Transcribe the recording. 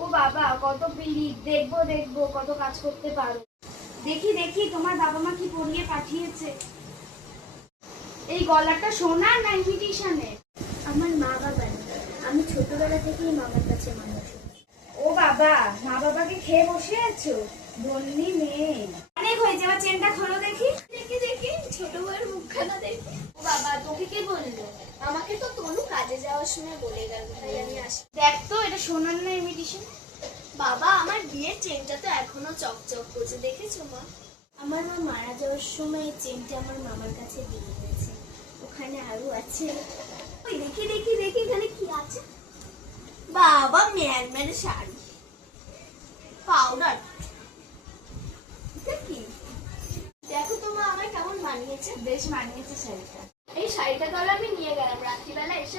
ও বাবা, কত পিরিত, দেখবো দেখবো কত কাজ করতে পারো। দেখি দেখি তোমার বাবা মা কি পরিয়ে পাঠিয়েছে। এই গলাটা সোনার না ইমিটেশনের? আমার মা বাবা নেই, আমি ছোটবেলা থেকেই মামার কাছে মানুষ হয়েছি। ও বাবা, মা বাবাকে খেয়ে বসে আছো? ধন্যি মেয়ে। অনেক হয়েছে, এবার চেনটা খোলো দেখি। দেখি দেখি ছোট বউয়ের মুখখানা দেখি। ও বাবা, তোকে কে বললো? আমাকে তো তনু কাজে যাওয়ার সময় বলে গেল, তাই আমি আসি। দেখ তো এটা সোনার না ইমিটেশন। বাবা, আমার বিয়ের চেনটা তো এখনো চকচক করছে, দেখেছো মা? আমার মা মারা যাওয়ার সময় এই চেনটা আমার মামার কাছে দিয়ে গেছে। ওখানে আরো আছে। ওই দেখি দেখি দেখি এখানে কি আছে। বাবা, ম্যারম্যার শাড়ি, পাউডার। এটা কি? দেখো তো মা, আমার কেমন মানিয়েছে। বেশ মানিয়েছে শাড়িটা। এই শাড়িটা তাহলে আমি নিয়ে গেলাম, রাত্রিবেলা এসে